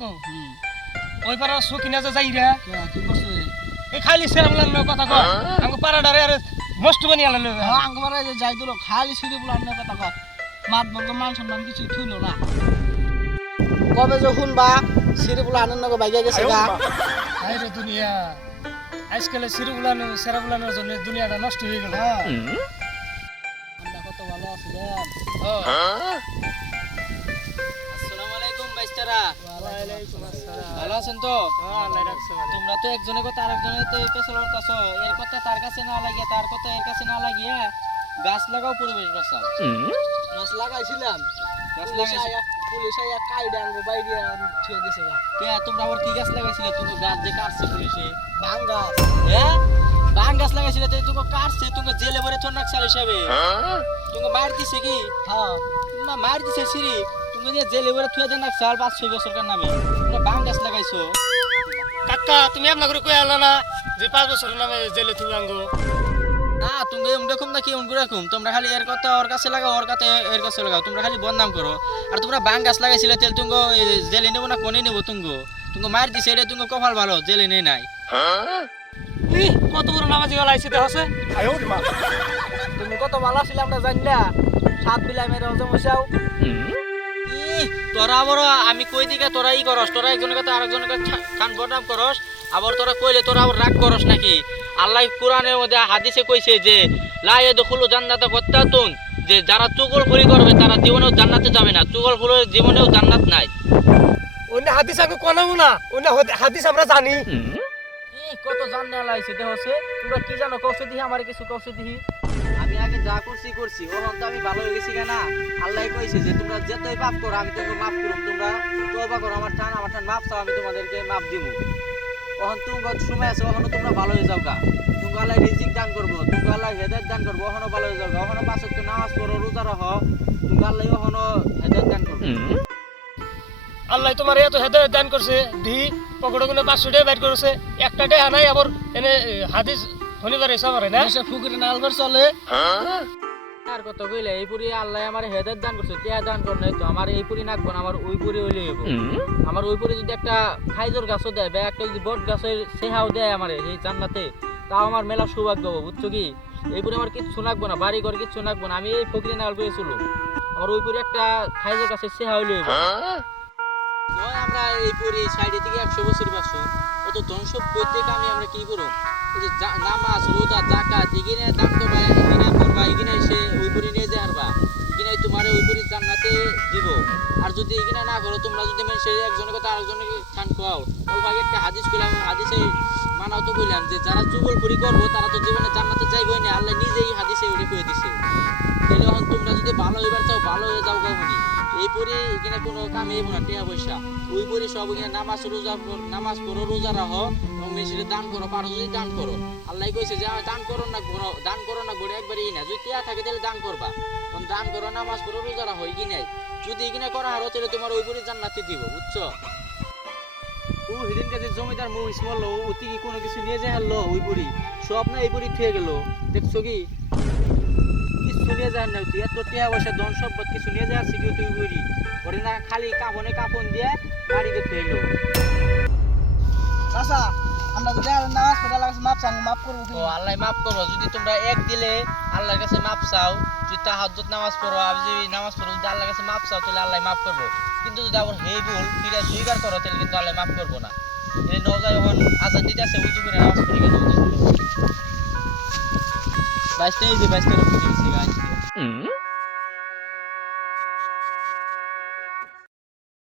তো ওই পাড়া সখিনা যে যাই রে? কে কি করছে? এই খালি সেরাবলার কথা কয়। আমাকে পাড়াডারে আরে নষ্ট বানিয়ে আনলো। হ্যাঁ যে যাই দিল খালি সিঁড়ি বুলার নিয়ে কথা কয়। মাত বলতো মান সম্মান কিছু থুইল না। কবে যে শুনবা সিঁড়ি বুলা আনন্দ বাইকে গেছে গা। দুনিয়া। আজকাল সিরুগুলানো সেরাগুলানোর জন্য দুনিয়াটা নষ্ট হয়ে গেল। হ্যাঁ। আমরা কত ভালো আছিলাম ভালো আছেন তো? হ্যাঁ। তোমরা তো একজনের কথা আরেকজনের তো পেছল করতেছো এর কথা তার কাছে না লাগিয়ে তার কথা এর কাছে না লাগিয়ে গাছ লাগাও পরিবেশ বাঁচাও। গাছ লাগাইছিলাম। গাছ পুলিশ পুলিশ আইয়া কাইডে বাইরে ঠিক গেছে কে তোমরা আবার কি গাছ লাগাইছিলে? তুমি গাছ যে কাটছে পুলিশে। ভাং গাছ। হ্যাঁ গাছ লাগাইছিলে তাই তুমি কাটছে তুমি জেলে ভরে নাকসাল হিসাবে। তুমি মার দিছে কি? হ্যাঁ। মার দিছে সিরি তুমি যে জেলে ভরে থুয়ে দেন নাকসাল পাঁচ ছয় বছর কার নামে। লাগাইছো কাকা তুমি আপনার করে কয়ে আলো না যে পাঁচ বছরের নামে জেলে তুমি আঙ্গো না তুমি এম রকম নাকি এম রকম তোমরা খালি এর কথা ওর কাছে লাগাও ওর কাছে এর কাছে লাগাও। তোমরা খালি বদনাম করো। আর তোমরা বাং গাছ লাগাইছিলে তেল তুমি জেলে নেব না কোনে নেব তুমি তুমি মার দিছে এটা তুমি কপাল ভালো জেলে নেই নাই। কত বড় নামাজি গেল আইসি দেখছে। তুমি কত ভালো ছিল আমরা জানি না। সাত বিলাই মেরে হজম হইছাও তোরা আবার আমি কই দিকে তোরা ই করস? তোরা একজনের কথা আরেকজনের কথা খান বদনাম করস? আবার তোরা কইলে তোরা আবার রাগ করস নাকি? আল্লাহ কোরআনের মধ্যে হাদিসে কইছে যে লা ইয়াদখুলু জান্নাতা কত্তাতুন যে যারা চুগল খুলি করবে তারা জীবনেও জান্নাতে যাবে না। চুগল খুলের জীবনেও জান্নাত নাই। অন্য হাদিস আমি কোনাবো না। অন্য হাদিস আমরা জানি। কত জাননে লাইছে দেহছে তোমরা কি জানো? কৌশে দিহি আমার কিছু কৌশে দিহি। আমি আগে যা করছি করছি। ওরকম তো আমি ভালো হয়ে গেছি কেনা? আল্লাহ কইছে যে তোমরা যতই পাপ করো আমি তোমাকে মাফ করুম। তোমরা তওবা করো আমার টান আমার টান মাপ চাও আমি তোমাদেরকে মাপ দিব ওখান তোমার সময় আছে ওখানে তোমরা ভালো হয়ে যাও গা তুমি আল্লাহ রিজিক দান করব তুমি আল্লাহ হেদায়ত দান করব ওখানে ভালো হয়ে যাও গা ওখানে পাঁচ নামাজ পড়ো রোজা রাখো। তুমি আল্লাহ ওখানে হেদায়ত দান করব। আল্লাহ তোমার এত হেদায়ত দান করছে দি পকেটে কোনো পাঁচশো টাকা বাইর করেছে। একটা টাকা নাই আবার এনে হাদিস শনিবার এসে না? দেশে ফুকুরে নালবার চলে। আর কত কইলে এই পুরি আল্লাহ আমার হেদায়ত দান করছে টিয়া দান কর নাই তো আমার এই পুরি নাকবো আমার ওই পুরি হইলে হইব। আমার ওই পুরি যদি একটা খাইজর গাছও দেয় বা একটা যদি বট গাছের সেহাও দেয় আমার এই জান্নাতে তাও আমার মেলা সৌভাগ্য হব বুঝছ কি? এই পুরি আমার কিচ্ছু নাকবো না বাড়ি ঘর কিচ্ছু নাকবো না আমি এই ফকরি করে চলো আমার ওই পুরি একটা খাইজর গাছের সেহা হইলে হইব। আমরা এই পুরি সাইডে থেকে একশো বছর বাসো অত ধ্বংস প্রত্যেক আমি আমরা কি করো এই যে জা- নামাজ, রোজা জাকাত এগিনে দান করবা এগিনে করবা, এগিনে এসে ওই পুরি নিয়ে যে হারবা এগিনে তোমার ওই পুরি জান্নাতে দিব। আর যদি এগিনে না করো, তোমরা যদি মানে সেই একজনের কথা আরেকজনের খান খাও অল্প আগে একটা হাদিস করলাম হাদিসে মানাও তো কইলাম যে, যারা যুগল পুরি করব, তারা তো জীবনে জান্নাতে যাইবই না। আল্লাহ নিজেই হাদিসে ওটা করে দিছে। তাহলে তোমরা যদি ভালো হইবার চাও, ভালো হয়ে যাও গাহনি এই এখানে কোনো কামে না, টিয়া পয়সা। ওই পরি সব এখানে নামাজ রোজা নামাজ পড়ো, রোজা রাখো, এবং মেশিনে দান করো, পারো যদি দান করো। আল্লাহ কইছে যে দান করো না ঘুরো দান করো না ঘুরে একবারই না। যদি টিয়া থাকে তাহলে দান করবা। তখন দান করো, নামাজ পড়ো, রোজা রাখো এগিনে যদি এখানে করা হারো, তাহলে তোমার ওই পরি জান্নাতে দিব, বুঝছ? ও সেদিনকে যে জমিদার মুভিস মরলো অতি কোনো কিছু নিয়ে যায় হারলো ওই পরি সব না এই পরি থুয়ে গেল। দেখছ কি? কিছু নিয়ে যান না তুই এত টিয়া পয়সা ধন সম্পদ কিছু নিয়ে যায় আসছি তুই বলি ওরে না খালি কাপনে কাপন দিয়ে বাড়িতে ফেলো চাচা আমরা যদি নামাজ পড়া লাগছে মাপ চান মাপ করব ও আল্লাহ মাফ করব। যদি তোমরা এক দিলে আল্লাহর কাছে মাপ চাও যদি তাহাজ্জুদ নামাজ পড়ো আর যদি নামাজ পড়ো যদি আল্লাহর কাছে মাপ চাও তাহলে আল্লাহ মাফ করব। কিন্তু যদি আবার হে ভুল ফিরে দুইবার করো তাহলে কিন্তু আল্লাহ মাফ করব না। এই নজায় এখন আজাদ দিতে আছে উজু করে নামাজ পড়ে গেছে বাইশটা এই যে বাইশটা